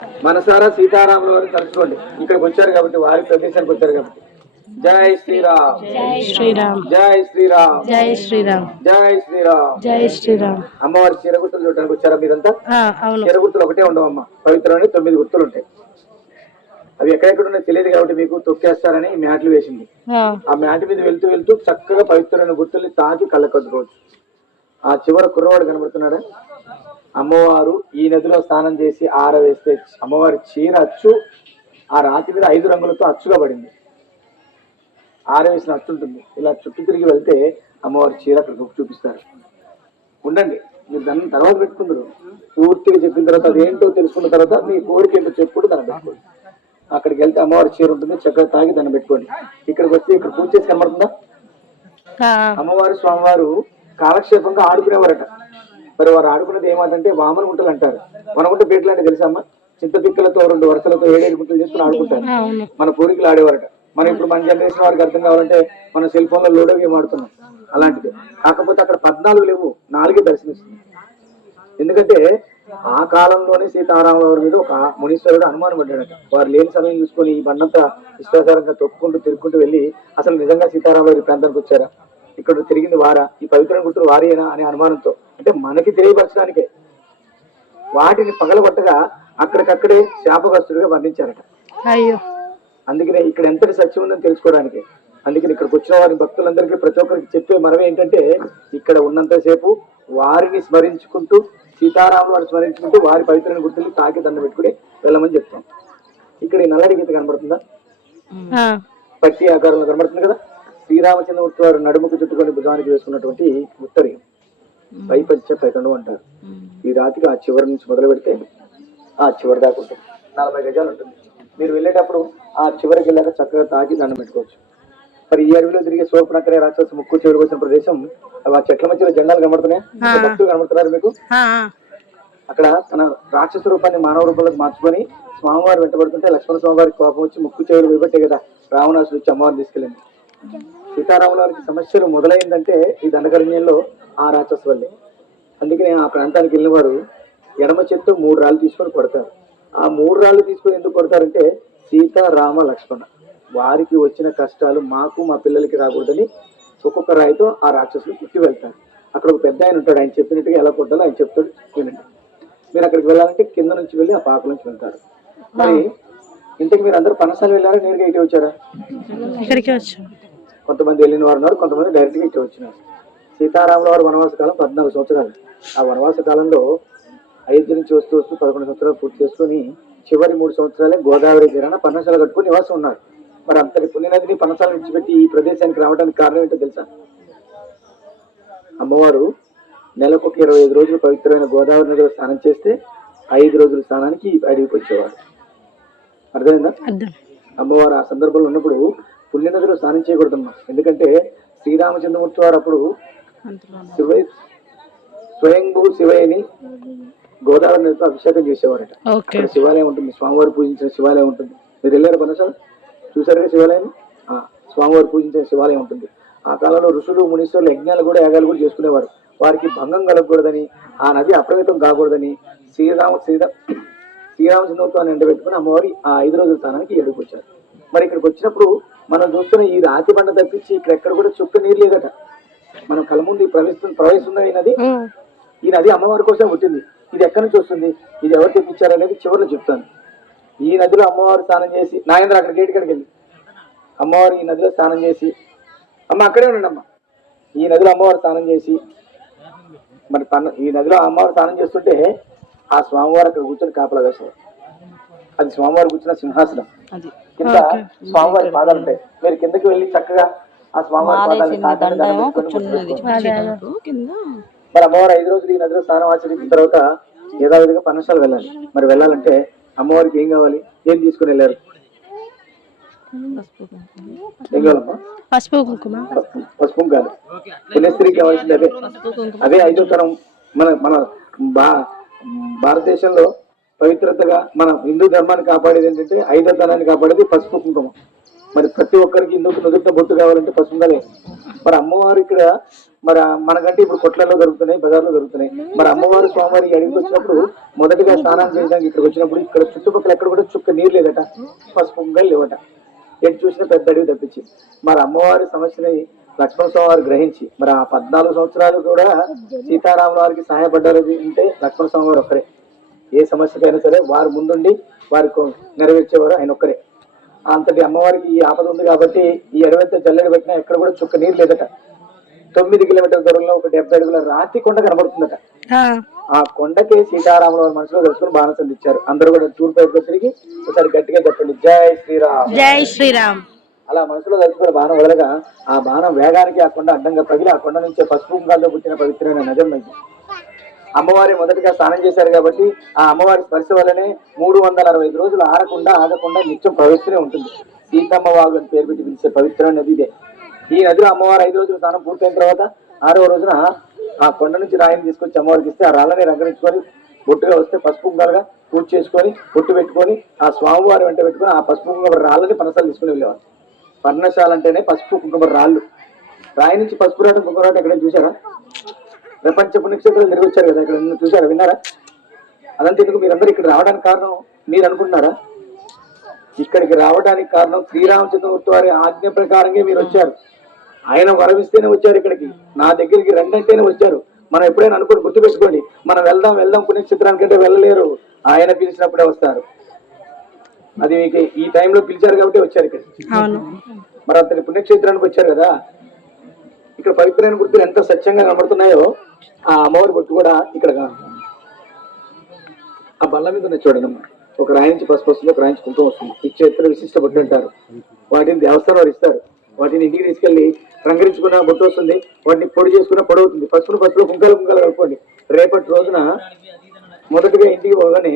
మనసారా సీతారాముల వారిని తలుచుకోండి. ఇక్కడికి వచ్చారు కాబట్టి, వారి ప్రదేశానికి వచ్చారు కాబట్టి. జై శ్రీరామ్, జై శ్రీరామ్, జై శ్రీరామ్, జై శ్రీరామ్, జై శ్రీరామ్, జై శ్రీరామ్. అమ్మవారి చీరగుర్తులు చూడడానికి వచ్చారా మీరంతా? అవును. చీరగుర్తులు ఒకటే ఉండవమ్మ, పవిత్రమైన 9 గుర్తులు ఉంటాయి. అవి ఎక్కడెక్కడ ఉన్నాయో తెలియదు కాబట్టి మీకు తొక్కేస్తారని మ్యాట్లు వేసింది. ఆ మ్యాట్ మీద వెళ్తూ వెళ్తూ చక్కగా పవిత్రమైన గుర్తుల్ని తాకి కళ్ళకొద్దుకోవచ్చు. ఆ చివర కుర్రవాడు కనబడుతున్నాడా? అమ్మవారు ఈ నదిలో స్నానం చేసి ఆరవేస్తే అమ్మవారి చీర అచ్చు ఆ రాతి మీద 5 రంగులతో అచ్చుగా పడింది. ఆరవేసిన అచ్చు ఉంటుంది. ఇలా చుట్టూ తిరిగి వెళ్తే అమ్మవారి చీర అక్కడ చూపిస్తారు. ఉండండి, మీరు దాన్ని తర్వాత పెట్టుకుందరు. పూర్తిగా చెప్పిన తర్వాత అదేంటో తెలుసుకున్న తర్వాత మీ కోరిక ఏంటో చెప్పుడు దాన్ని పెట్టుకోండి. అక్కడికి వెళ్తే అమ్మవారి చీర ఉంటుంది, చక్కగా తాగి దాన్ని పెట్టుకోండి. ఇక్కడికి వస్తే ఇక్కడ పూజ చేసి కనబడుతుందా? అమ్మవారు స్వామివారు కాలక్షేపంగా ఆడుకునేవారట. మరి వారు ఆడుకున్నది ఏమంటే వామన గుంటలు అంటారు. మన గుంట పీటలు అంటే తెలుసమ్మా? చింతపిక్కలతో 2 వరుసలతో 7 గుంటలు చేసుకుని ఆడుకుంటారు. మన పూర్వీకులు ఆడేవారట. మనం ఇప్పుడు మన జనరేషన్ వారికి అర్థం కావాలంటే మన సెల్ ఫోన్ లో లూడో గేమ్ ఆడుతున్నాం. అలాంటిది. కాకపోతే అక్కడ 14 లేవు, 4 దర్శనిస్తుంది. ఎందుకంటే ఆ కాలంలోనే సీతారాముల వారి మీద ఒక మునీశ్వరుడు అనుమానం పడ్డాడట. వారు లేని సమయం చూసుకొని ఈ బండంతా ఇష్టాచారంగా తొక్కుకుంటూ తిరుగుకుంటూ వెళ్ళి అసలు నిజంగా సీతారాముల వారి ప్రాంతానికి వచ్చారా, ఇక్కడ తిరిగింది వారా, ఈ పవిత్ర గుర్తులు వారేనా అనే అనుమానంతో, అంటే మనకి తెలియపరచడానికే వాటిని పగలగొట్టగా అక్కడికక్కడే శాపగ్రస్తుడిగా బంధించారట. అయ్యో. అందుకనే ఇక్కడ ఎంతటి సత్యం ఉందని తెలుసుకోవడానికి. అందుకని ఇక్కడికి వచ్చిన వారి భక్తులందరికీ ప్రతి ఒక్కరికి చెప్పే మనమే ఏంటంటే, ఇక్కడ ఉన్నంతసేపు వారిని స్మరించుకుంటూ సీతారాముల వారిని స్మరించుకుంటూ వారి పవిత్రమైన గుర్తుల్ని తాకి దండ పెట్టుకుని వెళ్ళమని చెప్తాం. ఇక్కడ ఈ నల్లడి గీత కనబడుతుందా? పట్టి ఆకారంలో కనబడుతుంది కదా. శ్రీరామచంద్రమూర్తి వారు నడుముకు చుట్టుకొని భుజానికి వేసుకున్నటువంటి ఉత్తరీయం పైపంచ పైకండు అంటారు. ఈ రాతికి ఆ చివరి నుంచి మొదలు పెడితే ఆ చివరి దాకా ఉంటుంది. 40 గజాలు ఉంటుంది. మీరు వెళ్ళేటప్పుడు ఆ చివరికి వెళ్ళాక చక్కగా తాకి దండం పెట్టుకోవచ్చు. మరి ఈ అడవిలో తిరిగే శూర్పణఖ రాక్షస ముక్కు చివరికి వచ్చిన ప్రదేశం, ఆ చెట్ల మధ్యలో జెండాలు కనబడుతున్నాయి. భక్తులు కనబడుతున్నారు మీకు. అక్కడ తన రాక్షస రూపాన్ని మానవ రూపంలోకి మార్చుకొని స్వామివారు వెంటబడుతుంటే లక్ష్మణ స్వామివారికి కోపం వచ్చి ముక్కు చెవులు విబట్టే కదా రావణాసుడు వచ్చి అమ్మవారిని తీసుకెళ్ళింది. సీతారాముల వారికి సమస్యలు మొదలైందంటే ఈ దండకరణ్యంలో ఆ రాక్షస వల్లే. అందుకని ఆ ప్రాంతానికి వెళ్ళిన వారు ఎడమ చేత్తో 3 రాళ్ళు తీసుకొని కొడతారు. ఆ 3 రాళ్ళు తీసుకొని ఎందుకు కొడతారంటే, సీత రామ లక్ష్మణ వారికి వచ్చిన కష్టాలు మాకు మా పిల్లలకి రాకూడదని ఒక్కొక్క రాయితో ఆ రాక్షసులు పుట్టి వెళ్తారు. అక్కడ ఒక పెద్ద ఆయన ఉంటాడు, ఆయన చెప్పినట్టుగా ఎలా కొట్టాలో ఆయన చెప్తాడు, వినండి. మీరు అక్కడికి వెళ్ళాలంటే కింద నుంచి వెళ్ళి ఆ పాక నుంచి వెళ్తారు. మరి ఇంతకు మీరు అందరూ పనసాలు వెళ్ళారా, నేరుగా ఇటే వచ్చారా? ఇక్కడికి వచ్చాం. కొంతమంది వెళ్ళిన వారు ఉన్నారు, కొంతమంది డైరెక్ట్గా ఇటే వచ్చినారు. సీతారాముల వారి వనవాస కాలం 14 సంవత్సరాలు. ఆ వనవాస కాలంలో అయోధ్య నుంచి వస్తూ 11 సంవత్సరాలు పూర్తి చేసుకుని చివరి 3 సంవత్సరాలే గోదావరి తీరాన పర్ణశాల కట్టుకుని నివాసం ఉన్నారు. మరి అంతటి పుణ్యనదిని పర్ణశాల విడిచిపెట్టి ఈ ప్రదేశానికి రావడానికి కారణం ఏంటో తెలుసా? అమ్మవారు నెలకు 25 రోజులు పవిత్రమైన గోదావరి నదిలో స్నానం చేస్తే 5 రోజుల స్నానానికి అడవికి వచ్చేవారు. అర్థమైందా? అమ్మవారు ఆ సందర్భంలో ఉన్నప్పుడు పుణ్యనదిలో స్నానం చేయకూడదమ్మా. ఎందుకంటే శ్రీరామచంద్రమూర్తి వారు అప్పుడు స్వయంభూ శివయ్యని గోదావరి నదితో అభిషేకం చేసేవారట. అక్కడ శివాలయం ఉంటుంది, స్వామివారు పూజించిన శివాలయం ఉంటుంది. మీరు వెళ్ళారు పనసాలు చూసారుగా శివాలయం? స్వామివారు పూజించిన శివాలయం ఉంటుంది. ఆ కాలంలో ఋషులు మునీశ్వరులు యజ్ఞాలు కూడా యాగాలు కూడా చేసుకునేవారు. వారికి భంగం కలగకూడదని, ఆ నది అప్రమితం కాకూడదని శ్రీరామచంద్రమూర్తిని ఎండబెట్టుకుని అమ్మవారి ఆ 5 రోజుల స్థానానికి ఎడుకు వచ్చారు. మరి ఇక్కడికి వచ్చినప్పుడు మనం చూస్తున్న ఈ రాతి బండ తప్పించి ఇక్కడెక్కడ కూడా చుక్క నీరు లేదట. మనం కళ్ళ ముందు ప్రవహిస్తున్న ఈ నది అమ్మవారి కోసం పుట్టింది. ఇది ఎక్కడి నుంచి వస్తుంది, ఇది ఎవరు తెప్పించారనేది చివరిలో చెప్తాను. ఈ నదిలో అమ్మవారు స్నానం చేసి, నాగేంద్ర అక్కడ గేట్ కాడికి వెళ్ళి అమ్మవారు ఈ నదిలో స్నానం చేసి, అమ్మ అక్కడే ఉండండి అమ్మ, ఈ నదిలో అమ్మవారు స్నానం చేసి, మరి ఈ నదిలో అమ్మవారు స్నానం చేస్తుంటే ఆ స్వామివారు అక్కడ కూర్చొని కాపలా వేసేవారు. అది స్వామివారు కూర్చున్న సింహాసనం. కింద స్వామివారి పాదాలు ఉంటాయి. మీరు కిందకి వెళ్ళి చక్కగా ఆ స్వామివారి పాదాలను మరి అమ్మవారు 5 రోజులు ఈ నదిలో స్నానం ఆచరించిన తర్వాత యథావిధిగా పర్ణశాల వెళ్ళాలి. మరి వెళ్ళాలంటే అమ్మవారికి ఏం కావాలి, ఏం తీసుకుని వెళ్ళారు? ఏం కావాలమ్మా? పసుపు కాదు, పుణ్యస్త్రీకి కావాల్సింది అదే 5వ తరం. మన భారతదేశంలో పవిత్రతగా మన హిందూ ధర్మాన్ని కాపాడేది ఏంటంటే 5వ తరాన్ని కాపాడేది పసుపు కుంకుమ. మరి ప్రతి ఒక్కరికి ఇందుకు నుదుట బొట్టు కావాలంటే పసుపు ఉండాలి. మరి అమ్మవారు ఇక్కడ మరి మనకంటే ఇప్పుడు కొట్లలో దొరుకుతున్నాయి, బజార్లో దొరుకుతున్నాయి. మరి అమ్మవారు స్వామివారి అడిగికి వచ్చినప్పుడు మొదటిగా స్నానం చేయడానికి ఇక్కడ వచ్చినప్పుడు ఇక్కడ చుట్టుపక్కల ఎక్కడ కూడా చుక్క నీరు లేదట, పసుపు ఉంగలు లేవట. ఎటు చూసిన పెద్ద అడవి తప్పించి మరి అమ్మవారి సమస్యని లక్ష్మణ స్వామి వారు గ్రహించి మరి ఆ 14 సంవత్సరాలు కూడా సీతారాముల వారికి సహాయపడ్డారు అంటే లక్ష్మణ స్వామి వారు ఒక్కరే. ఏ సమస్యకైనా సరే వారు ముందుండి వారికి నెరవేర్చేవారు ఆయన ఒక్కరే. అంతటి అమ్మవారికి ఈ ఆపద ఉంది కాబట్టి ఈ అడవంతా జల్లెడ పెట్టినా ఎక్కడ కూడా చుక్క నీరు లేదట. 9 కిలోమీటర్ల దూరంలో ఒక 70 అడుగుల రాతి కొండ కనబడుతుందట. ఆ కొండకే సీతారాముల వారి మనసులో తెలుసుకుని బాణం సంధించారు. అందరూ కూడా తూర్పు వైపు తిరిగి ఒకసారి గట్టిగా చెప్పండి, జై శ్రీరామ్, జై శ్రీరామ్. అలా మనసులో తలుచుకుని బాణం వదలగా ఆ బాణం వేగానికి ఆ కొండ అడ్డంగా పగిలి ఆ కొండ నుంచే పసుపు కుంకాలతో పుట్టిన పవిత్రమైన నజం అయింది. అమ్మవారి మొదటిగా స్నానం చేశారు కాబట్టి ఆ అమ్మవారి స్పర్శ వల్లనే 365 రోజులు ఆగకుండా నిత్యం ప్రవహిస్తూనే ఉంటుంది. సీతమ్మ వాగు అని పేరు పెట్టి పిలిచే పవిత్రమైన నది ఇదే. ఈ నదిలో అమ్మవారు 5 రోజులు స్నానం పూర్తయిన తర్వాత 6వ రోజున ఆ కొండ నుంచి రాయిని తీసుకొచ్చి అమ్మవారికి ఇస్తే ఆ రాళ్ళని రంగరించుకొని బొట్టుగా వస్తే పసుపు కుంకాలుగా పూజ చేసుకొని బొట్టు పెట్టుకొని ఆ స్వామివారి వెంట పెట్టుకొని ఆ పసుపు కుంకుమ రాళ్ళని పనసాలు తీసుకుని వెళ్ళేవారు. పర్ణశాల అంటేనే పసుపు కుంకుమ రాళ్ళు. రాయి నుంచి పసుపు రాటం కుంకుమ రాటం ఎక్కడైనా చూసారా? ప్రపంచ పుణ్యక్షేత్రాలు తిరిగి వచ్చారు కదా, ఇక్కడ చూసారా, విన్నారా? అదంతా ఎందుకు మీరందరూ ఇక్కడ రావడానికి కారణం మీరు అనుకుంటున్నారా? ఇక్కడికి రావడానికి కారణం శ్రీరామచంద్రమూర్తి వారి ఆజ్ఞ ప్రకారంగా మీరు వచ్చారు. ఆయన వరమిస్తేనే వచ్చారు ఇక్కడికి. నా దగ్గరికి రెండంటేనే వచ్చారు. మనం ఎప్పుడైనా అనుకుని గుర్తుపెట్టుకోండి, మనం వెళ్దాం పుణ్యక్షేత్రానికంటే వెళ్ళలేరు, ఆయన పిలిచినప్పుడే వస్తారు. అది మీకు ఈ టైంలో పిలిచారు కాబట్టి వచ్చారు ఇక్కడ. మరి అంతటి పుణ్యక్షేత్రానికి వచ్చారు కదా, ఇక్కడ పవిత్రమైన గుర్తులు ఎంత స్వచ్ఛంగా కనబడుతున్నాయో ఆ అమ్మవారి బొట్టు కూడా ఇక్కడ ఆ బల్ల మీద ఉన్న చూడండి. ఒక రాయి నుంచి పసుపు వస్తుంది, ఒక రాయి నుంచి కుంకుమ వస్తుంది. ఈ చేతులు విశిష్ట బొట్టు అంటారు. వాటిని దేవస్థానం వారు ఇస్తారు. వాటిని ఇంటికి తీసుకెళ్లి రంగరించుకున్న బొట్టు వస్తుంది, వాటిని పొడి చేసుకున్న పొడవుతుంది. పసుపులో కుంకాలు కలుపుకోండి. రేపటి రోజున మొదటిగా ఇంటికి పోగానే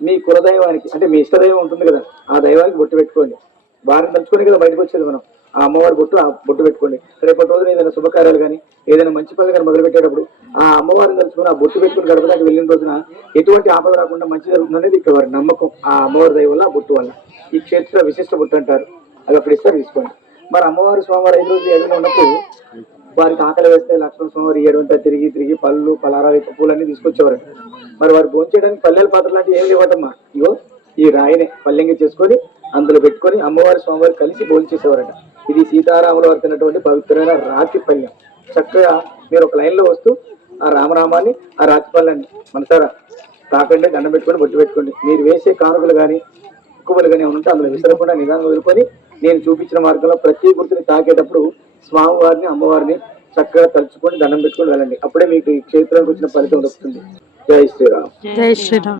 మీ కులదైవానికి అంటే మీ ఇష్టదైవం ఉంటుంది కదా, ఆ దైవానికి బొట్టు పెట్టుకోండి. వారిని తలుచుకొని కదా బయటకు వచ్చేది మనం. ఆ అమ్మవారి బొట్టు పెట్టుకోండి. రేపటి రోజున ఏదైనా శుభకార్యాలు కానీ ఏదైనా మంచి పనులు కానీ మొదలు పెట్టేటప్పుడు ఆ అమ్మవారిని తలుచుకొని ఆ బొట్టు పెట్టుకుని గడప దాకా వెళ్ళిన రోజున ఎటువంటి ఆపద రాకుండా మంచి జరుగుతుంది అనేది ఇక్కడ వారి నమ్మకం. ఆ అమ్మవారి దయ వల్ల ఆ బొట్టు వల్ల ఈ క్షేత్ర విశిష్ట బొట్టు అంటారు. అది అప్పుడు ఇస్తారు, తీసుకోండి. మరి అమ్మవారి స్వామివారు 5 రోజులు ఏడులో ఉన్నప్పుడు వారికి ఆకలి వేస్తే లక్ష్మణ స్వామివారి ఏడువంతా తిరిగి పళ్ళు పలారాలు పూలన్నీ తీసుకొచ్చేవారు. మరి వారు భోంచేయడానికి పల్లెల పాత్ర లాంటివి ఏం లేవటమ్మా, ఇగో ఈ రాయిని పల్లెంగి చేసుకొని అందులో పెట్టుకొని అమ్మవారి స్వామివారు కలిసి భోంచేసేవారట. ఇది సీతారాములు వారు తిన్నటువంటి పవిత్రమైన రాతి పల్లెం. చక్కగా మీరు ఒక లైన్ లో వస్తూ ఆ రామనామాన్ని ఆ రాతి పల్లెన్ని మనసారా తాకండి, దండం పెట్టుకొని బొట్టు పెట్టుకోండి. మీరు వేసే కానుకలు కానీ కుక్కలు కానీ ఉంటే అందులో విసరకుండా నిదానం వదులుకొని నేను చూపించిన మార్గంలో ప్రతి గుర్తుని తాకేటప్పుడు స్వామివారిని అమ్మవారిని చక్కగా తలుచుకొని దండం పెట్టుకొని వెళ్ళండి. అప్పుడే మీకు ఈ క్షేత్రానికి వచ్చిన ఫలితం దొరుకుతుంది. జై శ్రీరామ్. జై శ్రీరామ్.